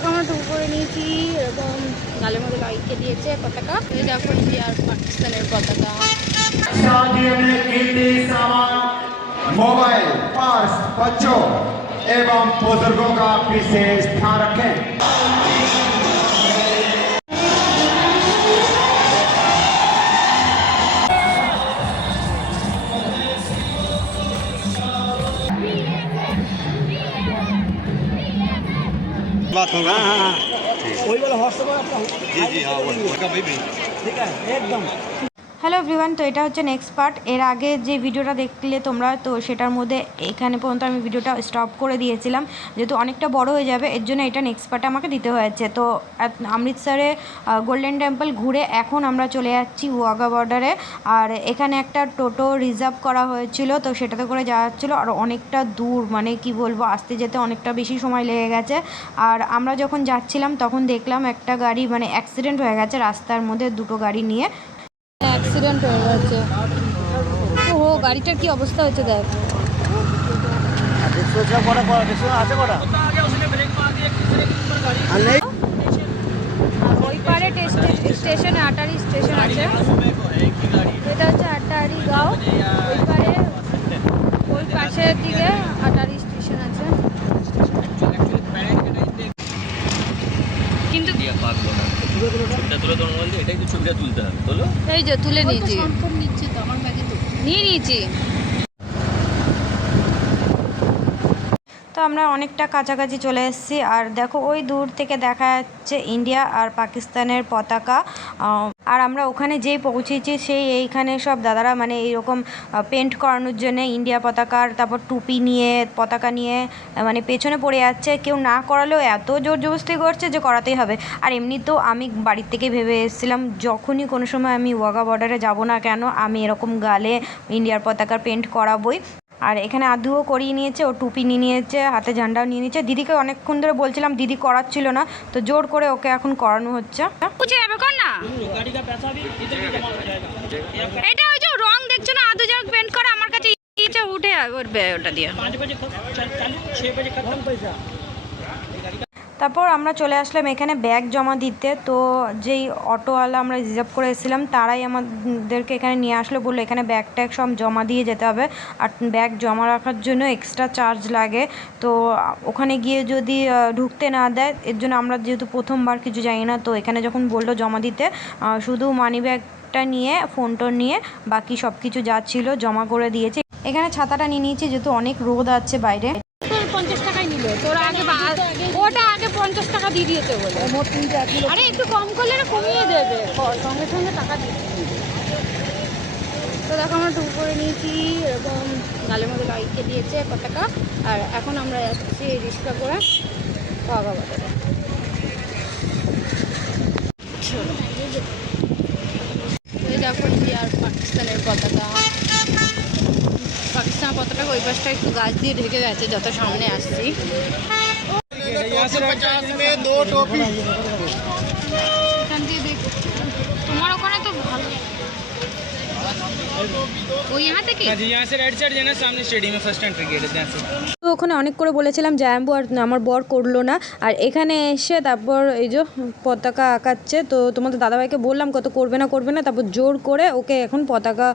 দেখো আমরা টুক করে নিয়েছি, এরকম গালের মধ্যে লাগিয়ে দিয়েছে পতাকা। এই দেখো ইন্ডিয়া আর পাকিস্তানের পতাকা। मोबाइल पर्स बच्चों एवं बुजुर्गों का विशेष ध्यान रखें। बात होगा। हाँ वही वाला व्हाट्सएप जी जी हाँ उसका भाई भी ठीक है एकदम। হ্যালো এভরিওয়ান, তো এটা হচ্ছে নেক্সট পার্ট। এর আগে যে ভিডিওটা দেখলে তোমরা, তো সেটার মধ্যে এখানে পর্যন্ত আমি ভিডিওটা স্টপ করে দিয়েছিলাম, যেহেতু অনেকটা বড় হয়ে যাবে এর জন্য এটা নেক্সট পার্টে আমাকে দিতে হয়েছে। তো অমৃতসরে গোল্ডেন টেম্পল ঘুরে এখন আমরা চলে যাচ্ছি ওয়াঘা বর্ডারে। আর এখানে একটা টোটো রিজার্ভ করা হয়েছিল, তো সেটাতে করে যাওয়া হচ্ছিলো। আর অনেকটা দূর, মানে কি বলবো, আসতে যেতে অনেকটা বেশি সময় লেগে গেছে। আর আমরা যখন যাচ্ছিলাম তখন দেখলাম একটা গাড়ি মানে অ্যাক্সিডেন্ট হয়ে গেছে রাস্তার মধ্যে, দুটো গাড়ি নিয়ে অ্যাক্সিডেন্ট হয়ে গেছে। ও গাড়িটার কি অবস্থা হয়েছে দেখ। ওই পারে স্টেশনে আটারি স্টেশন আছে, এটা হচ্ছে আটারি গাঁও। ওই পারে ওই পাশের দিকে আটারি স্টেশন আছে, কিন্তু এই যে তুলে নিয়েছি, নিয়ে নিয়েছি। তো আমরা অনেকটা কাছাকাছি চলে এসেছি। আর দেখো ওই দূর থেকে দেখা যাচ্ছে ইন্ডিয়া আর পাকিস্তানের পতাকা। আর আমরা ওখানে যেই পৌঁছেছি সেই এইখানে সব দাদারা মানে এইরকম পেন্ট করানোর জন্য ইন্ডিয়া পতাকার, তারপর টুপি নিয়ে পতাকা নিয়ে মানে পেছনে পড়ে যাচ্ছে। কেউ না করালেও এত জোর জবরদস্তি করছে যে করাতেই হবে। আর এমনিতেও আমি বাড়ির থেকে ভেবে এসেছিলাম যখনই কোনো সময় আমি ওয়াঘা বর্ডারে যাব না কেন, আমি এরকম গালে ইন্ডিয়ার পতাকার পেন্ট করাবই। আর এখানে আদুও করিয়ে নিয়েছে, ও টুপি নিয়ে নিয়েছে, হাতে ঝান্ডাও নিয়ে নিয়েছে। দিদিকে অনেকক্ষণ ধরে বলছিলাম, দিদি করাচ্ছিল না, তো জোর করে ওকে এখন করানো হচ্ছে। বুঝে যাবে কর না, এটা ওই যে রং দেখছো না, আদু যাক পেন্ট করে আমার কাছে উঠে উঠবে ওটা দিয়ে। তারপর আমরা চলে আসলাম এখানে ব্যাগ জমা দিতে। তো যেই অটোওয়ালা আমরা রিজার্ভ করে এসেছিলাম তারাই আমাদেরকে এখানে নিয়ে আসলো, বললো এখানে ব্যাগ ট্যাগ সব জমা দিয়ে যেতে হবে। আর ব্যাগ জমা রাখার জন্য এক্সট্রা চার্জ লাগে। তো ওখানে গিয়ে যদি ঢুকতে না দেয়, এর জন্য আমরা যেহেতু প্রথমবার কিছু জানি না, তো এখানে যখন বললো জমা দিতে, শুধু মানি ব্যাগটা নিয়ে ফোন টোন নিয়ে বাকি সব কিছু যা ছিল জমা করে দিয়েছে। এখানে ছাতাটা নিয়ে নিয়েছি যেহেতু অনেক রোদ আছে বাইরে। 50 টাকাই নিল, তোরা আগে ওটা আগে 50 টাকা দিয়ে দিয়েছে বলে। আরে একটু কম করলে না কমিয়ে দেবে, সঙ্গে সঙ্গে টাকা দিয়ে। তো দেখো আমরা টুক করে নিয়েছি, এরকম গালের মধ্যে লাগিয়ে দিয়েছে পতাকা। আর এখন আমরা যাচ্ছি রিক্সা করে ওয়াঘা বর্ডারে। এই দেখো ইন্ডিয়া আর পাকিস্তানের পতাকা। পাকিস্তানের পতাকা ওই পাশটা একটু গাছ দিয়ে ঢেকে গেছে যত সামনে আসছি। এখান দিয়ে দেখ, তোমার ওখানে তো ভালো। তো ওখানে অনেক করে বলেছিলাম জাম্বু, আর আমার বর করলো না। আর এখানে এসে তারপর এই যে পতাকা আঁকাচ্ছে। তো তোমাদের দাদাভাইকে বললাম কত করবে না, তারপর জোর করে ওকে এখন পতাকা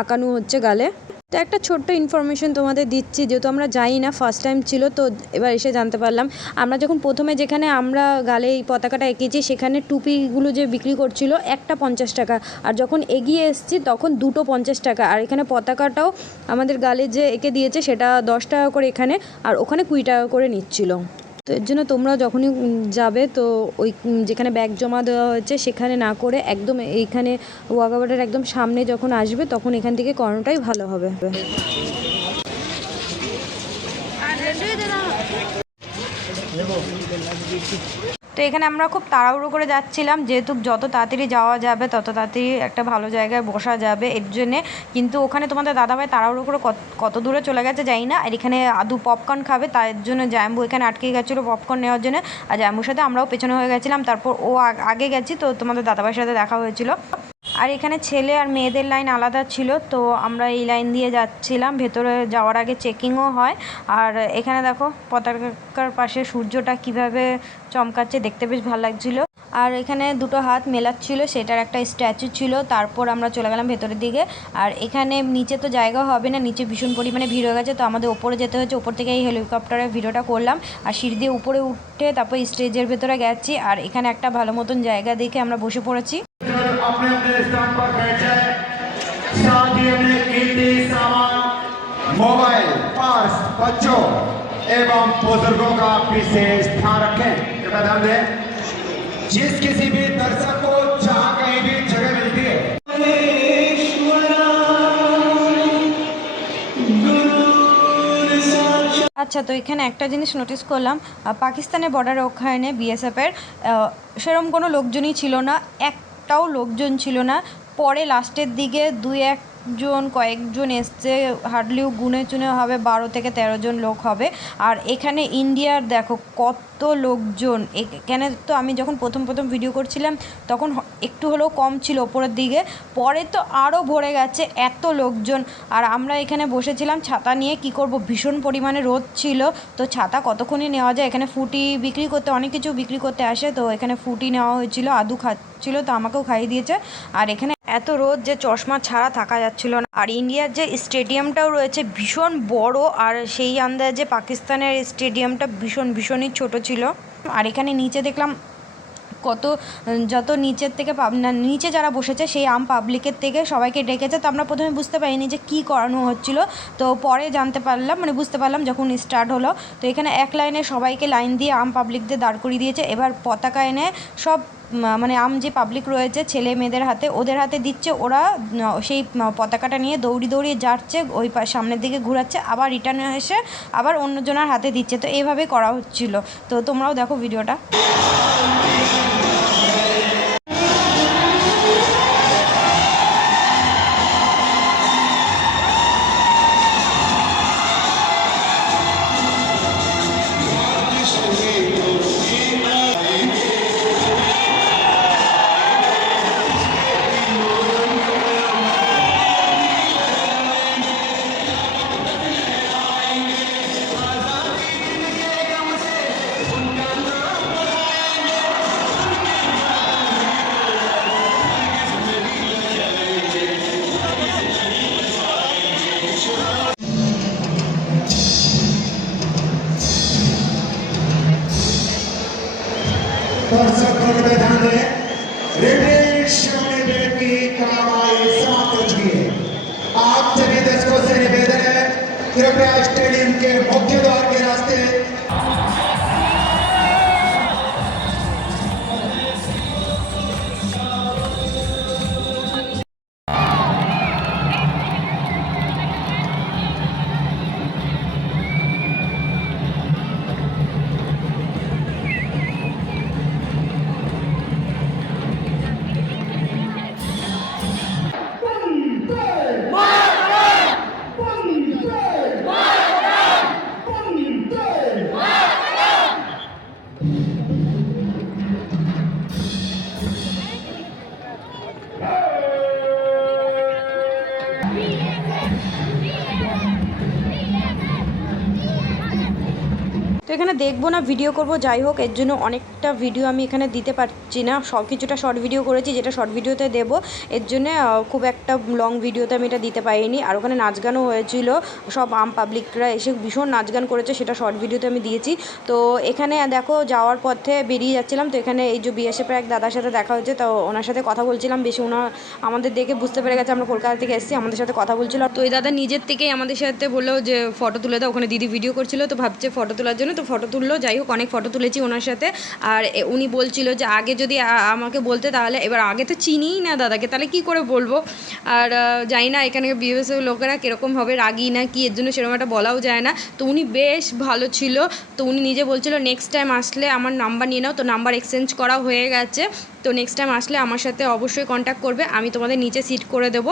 আঁকানো হচ্ছে গালে। তো একটা ছোট্ট ইনফরমেশন তোমাদের দিচ্ছি, যেহেতু আমরা যাই না, ফার্স্ট টাইম ছিল, তো এবার এসে জানতে পারলাম। আমরা যখন প্রথমে যেখানে আমরা গালে এই পতাকাটা এঁকেছি সেখানে টুপিগুলো যে বিক্রি করছিল একটা 50 টাকা, আর যখন এগিয়ে এসেছি তখন দুটো 50 টাকা। আর এখানে পতাকাটাও আমাদের গালে যে এঁকে দিয়েছে সেটা 10 টাকা করে এখানে, আর ওখানে 20 টাকা করে নিচ্ছিল। তো এর জন্য তোমরা যখনই যাবে, তো ওই যেখানে ব্যাগ জমা দেওয়া হয়েছে সেখানে না করে একদম এইখানে ওয়াঘা বর্ডার একদম সামনে যখন আসবে তখন এখান থেকে করানোটাই ভালো হবে। তো এখানে আমরা খুব তাড়াহুড়ো করে যাচ্ছিলাম, যেহেতু যত তাড়াতাড়ি যাওয়া যাবে তত তাড়াতাড়ি একটা ভালো জায়গায় বসা যাবে এর জন্যে। কিন্তু ওখানে তোমাদের দাদাভাই তাড়াহুড়ো করে কত দূরে চলে গেছে জানি না। আর এখানে আদু পপকর্ন খাবে, তার জন্য জাম্বু এখানে আটকে গেছিলো পপকর্ন নেওয়ার জন্য। আর জাম্বুর সাথে আমরাও পেছনে হয়ে গেছিলাম, তারপর ও আগে গেছি, তো তোমাদের দাদাভাইয়ের সাথে দেখা হয়েছিল। আর এখানে ছেলে আর মেয়েদের লাইন আলাদা ছিল, তো আমরা এই লাইন দিয়ে যাচ্ছিলাম। ভেতরে যাওয়ার আগে চেকিংও হয়। আর এখানে দেখো পতাকার পাশে সূর্যটা কিভাবে চমকাচ্ছে, দেখতে বেশ ভালো লাগছিলো। আর এখানে দুটো হাত মেলাচ্ছিল, সেটার একটা স্ট্যাচু ছিল। তারপর আমরা চলে গেলাম ভেতরের দিকে। আর এখানে নিচে তো জায়গা হবে না, নিচে ভীষণ পরিমাণে ভিড় হয়ে গেছে, তো আমাদের ওপরে যেতে হয়েছে। ওপর থেকে এই হেলিকপ্টারের ভিডিওটা করলাম, আর সিঁড়ি দিয়ে উপরে উঠে তারপর স্টেজের ভেতরে গেছি। আর এখানে একটা ভালো মতন জায়গা দেখে আমরা বসে পড়েছি। अपने अपने स्थान पर बैठ जाए, साथ ही अपने कीमती सामान, मोबाइल, पर्स, बच्चों एवं बुजुर्गों का विशेष ध्यान रखें। कृपया ध्यान दें, जिस किसी भी दर्शक को जहाँ कहीं भी जगह मिलती है, আচ্ছা, তো এখানে একটা জিনিস নোটিস করলাম, পাকিস্তানের বর্ডারে ওখানে বিএসএফের সেরকম কোনো লোকজনই ছিল না, একটাও লোকজন ছিল না। পরে লাস্টের দিকে কয়েকজন এসছে, হার্ডলি গুনে চুনে হবে 12 থেকে 13 জন লোক হবে। আর এখানে ইন্ডিয়ার দেখো কত লোকজন। এখানে তো আমি যখন প্রথম ভিডিও করছিলাম তখন একটু হলেও কম ছিল ওপরের দিকে, পরে তো আরও ভরে গেছে এত লোকজন। আর আমরা এখানে বসেছিলাম ছাতা নিয়ে, কি করব, ভীষণ পরিমাণে রোদ ছিল, তো ছাতা কতক্ষণই নেওয়া যায়। এখানে ফুটি বিক্রি করতে, অনেক কিছু বিক্রি করতে আসে, তো এখানে ফুটি নেওয়া হয়েছিল। আদু খাচ্ছিল, তো আমাকেও খাইয়ে দিয়েছে। আর এখানে এত রোদ যে চশমা ছাড়া থাকা যাচ্ছিল না। আর ইন্ডিয়ার যে স্টেডিয়ামটাও রয়েছে ভীষণ বড়, আর সেই আন্দাজে পাকিস্তানের স্টেডিয়ামটা ভীষণই ছোট ছিল। আর এখানে নিচে দেখলাম যত নিচের থেকে নিচে যারা বসেছে সেই আম পাবলিকের থেকে সবাইকে ডেকেছে। তো আমরা প্রথমে বুঝতে পারিনি যে কী করানো হচ্ছিল, তো পরে জানতে পারলাম, বুঝতে পারলাম যখন স্টার্ট হলো। তো এখানে এক লাইনে সবাইকে লাইন দিয়ে আম পাবলিকদের দাঁড় করিয়ে দিয়েছে। এবার পতাকা এনে সব আম যে পাবলিক রয়েছে ছেলে মেয়েদের হাতে, ওদের হাতে দিচ্ছে। ওরা সেই পতাকাটা নিয়ে দৌড়িয়ে যাচ্ছে, ওই সামনের দিকে ঘোরাচ্ছে, আবার রিটার্ন এসে আবার অন্যজনের হাতে দিচ্ছে। তো এইভাবে করা হচ্ছিল। তো তোমরাও দেখো ভিডিওটা। दर्शकों को ध्यान दें, ब्रिटिश की कार्रवाई समाप्त हो चुकी है। आप सभी दर्शकों से निवेदन है, कृपया स्टेडियम के मुख्य द्वार के रास्ते তো এখানে দেখবো না, ভিডিও করব, যাই হোক এর জন্য অনেকটা ভিডিও আমি এখানে দিতে পারছি না। কিছুটা শর্ট ভিডিও করেছি, যেটা শর্ট ভিডিওতে দেব, এর জন্য খুব একটা লং ভিডিওতে আমি এটা দিতে পারিনি। আর ওখানে নাচ গানও হয়েছিল, সব আম পাবলিকরা এসে ভীষণ নাচ গান করেছে, সেটা শর্ট ভিডিওতে আমি দিয়েছি। তো এখানে দেখো যাওয়ার পথে বেরিয়ে যাচ্ছিলাম, তো এখানে এই যে বিএসএফের এক দাদার সাথে দেখা হয়েছে, তো ওনার সাথে কথা বলছিলাম। বেশি আমাদের দেখে বুঝতে পেরে গেছে আমরা কলকাতা থেকে এসেছি, আমাদের সাথে কথা বলছিল। তো এই দাদা নিজের থেকেই আমাদের সাথে বললো যে ফটো তুলে দাও, ওখানে দিদি ভিডিও করছিল, তো ভাবছে ফটো তোলার জন্য, তো ফটো তুললো। যাই হোক অনেক ফটো তুলেছি ওনার সাথে। আর উনি বলছিল যে আগে যদি আমাকে বলতে, তাহলে এবার আগে তো চিনিই না দাদাকে, তাহলে কি করে বলবো। আর জানি না এখানে বিএসএফ লোকেরা কীরকম হবে, রাগি না কি, এর জন্য সেরকম একটা বলাও যায় না। তো উনি বেশ ভালো ছিল, তো উনি নিজে বলছিল নেক্সট টাইম আসলে আমার নাম্বার নিয়ে নাও, তো নাম্বার এক্সচেঞ্জ করা হয়ে গেছে। তো তো নেক্সট টাইম আসলে আমার সাথে অবশ্যই কন্ট্যাক্ট করবে, আমি তোমাদের নিচে সিট করে দেবো।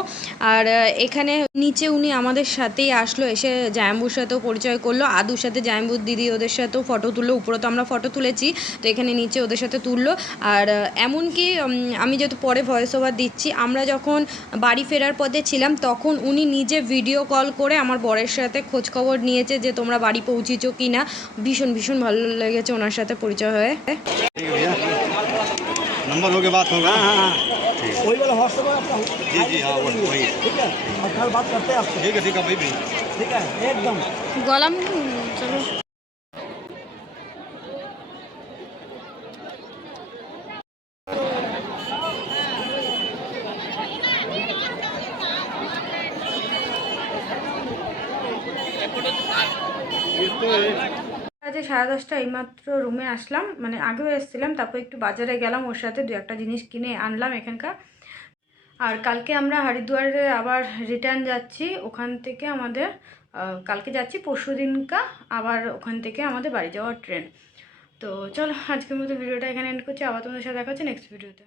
আর এখানে নিচে উনি আমাদের সাথেই আসলো, এসে জায়াম্বুর সাথেও পরিচয় করলো, আদুর সাথে জায়াম্বুর দিদি ওদের সাথেও ফটো তুললো, উপরে তো আমরা ফটো তুলেছি, তো এখানে নিচে ওদের সাথে তুললো। আর এমনকি আমি যেহেতু পরে ভয়েস ওভার দিচ্ছি, আমরা যখন বাড়ি ফেরার পথে ছিলাম তখন উনি নিজে ভিডিও কল করে আমার বরের সাথে খোঁজখবর নিয়েছে যে তোমরা বাড়ি পৌঁছেছো কি না। ভীষণ ভীষণ ভালো লেগেছে ওনার সাথে পরিচয় হয়ে। ठीक है भैया, नंबर हो के बात होगा। हाँ हाँ वही वाला व्हाट्सएप है आपका? जी हाँ वही। ठीक है, और कल बात करते हैं आपसे। ठीक है भाई भी। ठीक है एकदम। গলাম চলো। আজ 10:30 এইমাত্র রুমে আসলাম, মানে আগেও এসেছিলাম, তারপর একটু বাজারে গেলাম, ওর সাথে দু একটা জিনিস কিনে আনলাম এখানকার। আর কালকে আমরা হরিদ্বারে আবার রিটার্ন যাচ্ছি, ওখান থেকে আমাদের কালকে যাচ্ছি, পরশু দিনকা আবার ওখান থেকে আমাদের বাড়ি যাওয়ার ট্রেন। তো চলো আজকের মতো ভিডিওটা এখানে এন্ড করছি, আবার তোমাদের সাথে দেখা হচ্ছে নেক্সট ভিডিওতে।